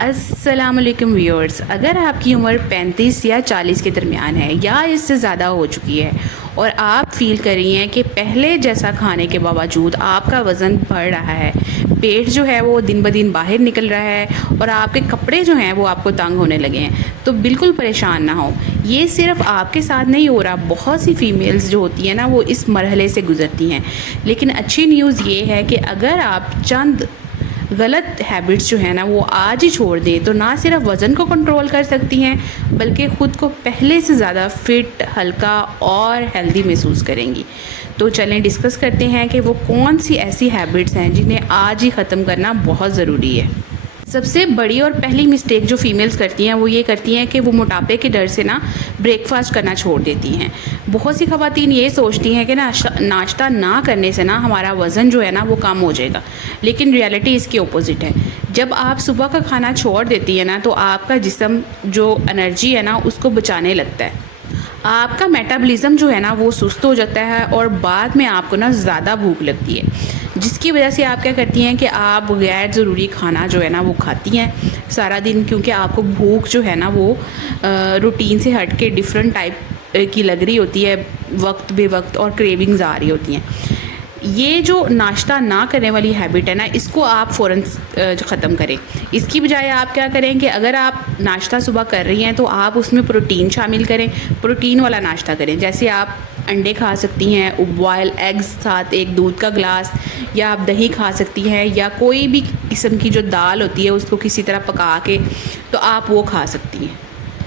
अस्सलाम वालेकुम व्यूअर्स। अगर आपकी उम्र 35 या 40 के दरमियान है या इससे ज़्यादा हो चुकी है और आप फील कर रही हैं कि पहले जैसा खाने के बावजूद आपका वज़न बढ़ रहा है, पेट जो है वो दिन ब दिन बाहर निकल रहा है और आपके कपड़े जो हैं वो आपको तंग होने लगे हैं, तो बिल्कुल परेशान ना हो। ये सिर्फ आपके साथ नहीं हो रहा, बहुत सी फ़ीमेल्स जो होती हैं ना वो इस मरहले से गुज़रती हैं। लेकिन अच्छी न्यूज़ ये है कि अगर आप चंद गलत हैबिट्स जो है ना वो आज ही छोड़ दें तो ना सिर्फ वज़न को कंट्रोल कर सकती हैं बल्कि ख़ुद को पहले से ज़्यादा फिट, हल्का और हेल्दी महसूस करेंगी। तो चलें डिस्कस करते हैं कि वो कौन सी ऐसी हैबिट्स हैं जिन्हें आज ही ख़त्म करना बहुत ज़रूरी है। सबसे बड़ी और पहली मिस्टेक जो फ़ीमेल्स करती हैं वो ये करती हैं कि वो मोटापे के डर से ना ब्रेकफास्ट करना छोड़ देती हैं। बहुत सी ख़वातीन ये सोचती हैं कि नाश्ता ना करने से ना हमारा वज़न जो है ना वो कम हो जाएगा, लेकिन रियलिटी इसके ऑपोजिट है। जब आप सुबह का खाना छोड़ देती है ना तो आपका जिस्म जो एनर्जी है ना उसको बचाने लगता है, आपका मेटाबॉलिज्म जो है ना वो सुस्त हो जाता है और बाद में आपको ना ज़्यादा भूख लगती है, जिसकी वजह से आप क्या करती हैं कि आप गैर ज़रूरी खाना जो है ना वो खाती हैं सारा दिन, क्योंकि आपको भूख जो है ना वो रूटीन से हट के डिफरेंट टाइप की लग रही होती है, वक्त बे वक्त, और क्रेविंग्स आ रही होती हैं। ये जो नाश्ता ना करने वाली हैबिट है ना इसको आप फ़ौरन ख़त्म करें। इसकी बजाय आप क्या करें कि अगर आप नाश्ता सुबह कर रही हैं तो आप उसमें प्रोटीन शामिल करें, प्रोटीन वाला नाश्ता करें। जैसे आप अंडे खा सकती हैं, बॉयल एग्स साथ एक दूध का गिलास, या आप दही खा सकती हैं, या कोई भी किस्म की जो दाल होती है उसको किसी तरह पका के तो आप वो खा सकती हैं।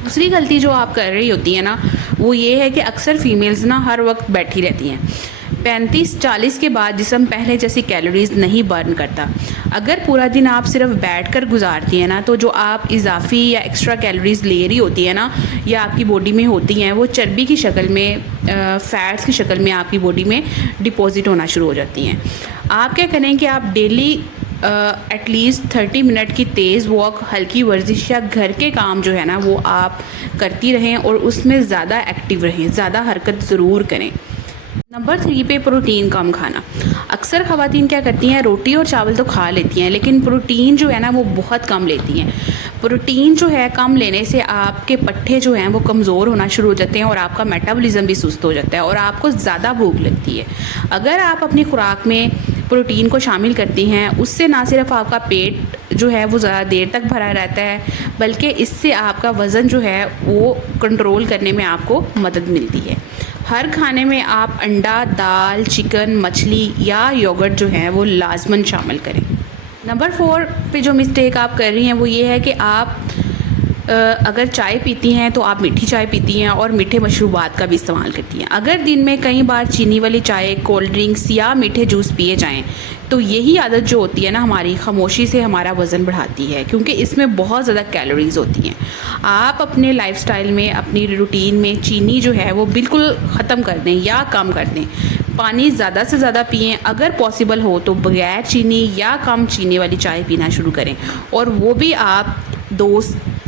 दूसरी गलती जो आप कर रही होती है ना वो ये है कि अक्सर फ़ीमेल्स ना हर वक्त बैठी रहती हैं। 35-40 के बाद जिस्म पहले जैसी कैलोरीज़ नहीं बर्न करता। अगर पूरा दिन आप सिर्फ बैठकर गुजारती हैं ना तो जो आप इजाफी या एक्स्ट्रा कैलोरीज़ ले रही होती है ना या आपकी बॉडी में होती हैं वो चर्बी की शक्ल में, फ़ैट्स की शक्ल में आपकी बॉडी में डिपॉज़िट होना शुरू हो जाती हैं। आप क्या करें कि आप डेली एटलीस्ट 30 मिनट की तेज़ वॉक, हल्की वर्जिश या घर के काम जो है ना वो आप करती रहें और उसमें ज़्यादा एक्टिव रहें, ज़्यादा हरकत ज़रूर करें। नंबर 3 पे प्रोटीन कम खाना। अक्सर ख़वातीन क्या करती हैं, रोटी और चावल तो खा लेती हैं लेकिन प्रोटीन जो है ना वो बहुत कम लेती हैं। प्रोटीन जो है कम लेने से आपके पट्टे जो हैं वो कमज़ोर होना शुरू हो जाते हैं और आपका मेटाबॉलिज्म भी सुस्त हो जाता है और आपको ज़्यादा भूख लगती है। अगर आप अपनी खुराक में प्रोटीन को शामिल करती हैं उससे ना सिर्फ आपका पेट जो है वो ज़्यादा देर तक भरा रहता है बल्कि इससे आपका वज़न जो है वो कंट्रोल करने में आपको मदद मिलती है। हर खाने में आप अंडा, दाल, चिकन, मछली या योगर्ट जो है वो लाजमन शामिल करें। नंबर 4 पे जो मिस्टेक आप कर रही हैं वो ये है कि आप अगर चाय पीती हैं तो आप मीठी चाय पीती हैं और मीठे मशरूबात का भी इस्तेमाल करती हैं। अगर दिन में कई बार चीनी वाली चाय, कोल्ड ड्रिंक्स या मीठे जूस पिए जाएं तो यही आदत जो होती है ना हमारी खामोशी से हमारा वज़न बढ़ाती है, क्योंकि इसमें बहुत ज़्यादा कैलोरीज़ होती हैं। आप अपने लाइफस्टाइल में, अपनी रूटीन में चीनी जो है वो बिल्कुल ख़त्म कर दें या कम कर दें। पानी ज़्यादा से ज़्यादा पिएं, अगर पॉसिबल हो तो बगैर चीनी या कम चीनी वाली चाय पीना शुरू करें, और वो भी आप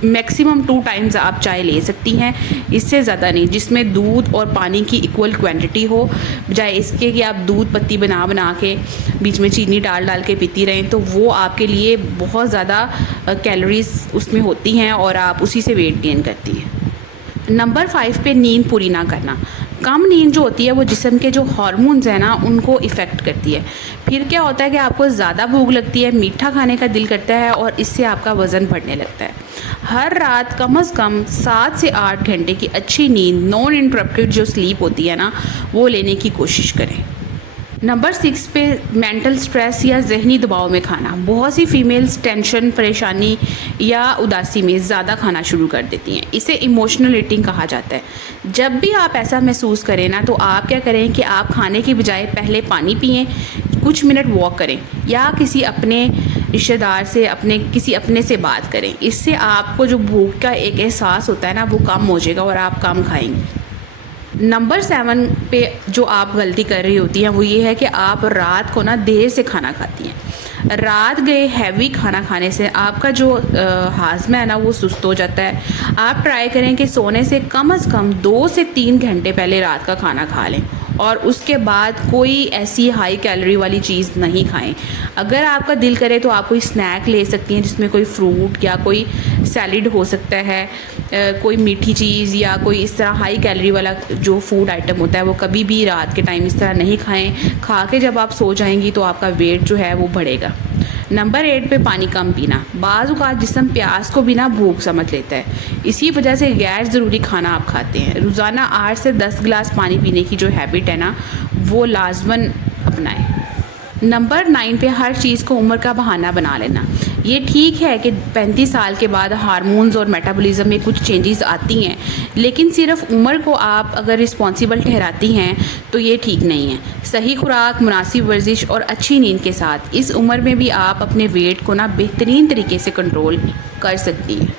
मैक्सिमम 2 टाइम्स आप चाय ले सकती हैं, इससे ज़्यादा नहीं, जिसमें दूध और पानी की इक्वल क्वांटिटी हो, बजाय इसके कि आप दूध पत्ती बना बना के बीच में चीनी डाल के पीती रहें, तो वो आपके लिए बहुत ज़्यादा कैलोरीज उसमें होती हैं और आप उसी से वेट गेन करती हैं। नंबर 5 पे नींद पूरी ना करना। कम नींद जो होती है वो जिस्म के जो हार्मोन्स हैं ना उनको इफ़ेक्ट करती है। फिर क्या होता है कि आपको ज़्यादा भूख लगती है, मीठा खाने का दिल करता है और इससे आपका वज़न बढ़ने लगता है। हर रात कम से कम 7 से 8 घंटे की अच्छी नींद, नॉन इंटरप्टेड जो स्लीप होती है ना वो लेने की कोशिश करें। नंबर 6 पे मेंटल स्ट्रेस या जहनी दबाव में खाना। बहुत सी फीमेल्स टेंशन, परेशानी या उदासी में ज़्यादा खाना शुरू कर देती हैं। इसे इमोशनल ईटिंग कहा जाता है। जब भी आप ऐसा महसूस करें ना तो आप क्या करें कि आप खाने की बजाय पहले पानी पिएं, कुछ मिनट वॉक करें या किसी अपने रिश्तेदार से, किसी अपने से बात करें। इससे आपको जो भूख का एक एहसास होता है ना वो कम हो जाएगा और आप कम खाएंगे। नंबर 7 पे जो आप गलती कर रही होती हैं वो ये है कि आप रात को ना देर से खाना खाती हैं। रात गए हैवी खाना खाने से आपका जो हाजमा है ना वो सुस्त हो जाता है। आप ट्राई करें कि सोने से कम 2 से 3 घंटे पहले रात का खाना खा लें और उसके बाद कोई ऐसी हाई कैलोरी वाली चीज़ नहीं खाएं। अगर आपका दिल करे तो आप कोई स्नैक ले सकती हैं जिसमें कोई फ्रूट या कोई सैलिड हो सकता है, कोई मीठी चीज़ या कोई इस तरह हाई कैलोरी वाला जो फूड आइटम होता है वो कभी भी रात के टाइम इस तरह नहीं खाएं। खा के जब आप सो जाएंगी तो आपका वेट जो है वो बढ़ेगा। नंबर 8 पे पानी कम पीना। बाज़ औक़ात जिस्म प्यास को बिना भूख समझ लेता है, इसी वजह से गैर ज़रूरी खाना आप खाते हैं। रोज़ाना 8 से 10 गिलास पानी पीने की जो हैबिट है ना वो लाजमन अपनाएं। नंबर 9 पे हर चीज़ को उम्र का बहाना बना लेना। ये ठीक है कि 35 साल के बाद हार्मोन्स और मेटाबॉलिज्म में कुछ चेंजेस आती हैं, लेकिन सिर्फ उम्र को आप अगर रिस्पॉन्सिबल ठहराती हैं तो ये ठीक नहीं है। सही खुराक, मुनासिब वर्जिश और अच्छी नींद के साथ इस उम्र में भी आप अपने वेट को ना बेहतरीन तरीके से कंट्रोल कर सकती हैं।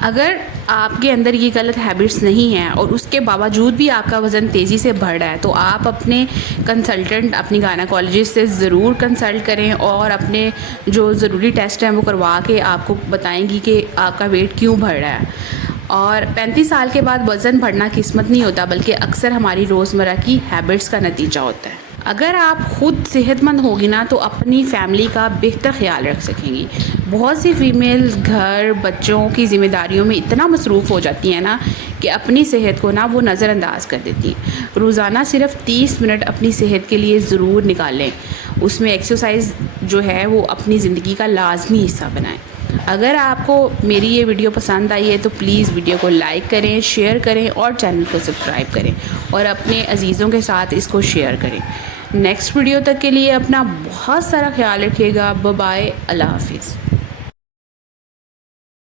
अगर आपके अंदर ये गलत हैबिट्स नहीं हैं और उसके बावजूद भी आपका वज़न तेज़ी से बढ़ रहा है तो आप अपने कंसल्टेंट, अपनी गायनेकोलॉजिस्ट से ज़रूर कंसल्ट करें और अपने जो ज़रूरी टेस्ट हैं वो करवा के आपको बताएंगी कि आपका वेट क्यों बढ़ रहा है। और 35 साल के बाद वज़न बढ़ना किस्मत नहीं होता, बल्कि अक्सर हमारी रोज़मर्रा की हैबिट्स का नतीजा होता है। अगर आप ख़ुद सेहतमंद होगी ना तो अपनी फैमिली का बेहतर ख्याल रख सकेंगी। बहुत सी फीमेल्स घर, बच्चों की ज़िम्मेदारियों में इतना मसरूफ़ हो जाती हैं ना कि अपनी सेहत को ना वो नज़रअंदाज कर देती हैं। रोज़ाना सिर्फ 30 मिनट अपनी सेहत के लिए ज़रूर निकालें। उसमें एक्सरसाइज जो है वो अपनी ज़िंदगी का लाजमी हिस्सा बनाएं। अगर आपको मेरी ये वीडियो पसंद आई है तो प्लीज़ वीडियो को लाइक करें, शेयर करें और चैनल को सब्सक्राइब करें और अपने अजीज़ों के साथ इसको शेयर करें। नेक्स्ट वीडियो तक के लिए अपना बहुत सारा ख्याल रखिएगा। बाय बाय, अल्लाह हाफिज़।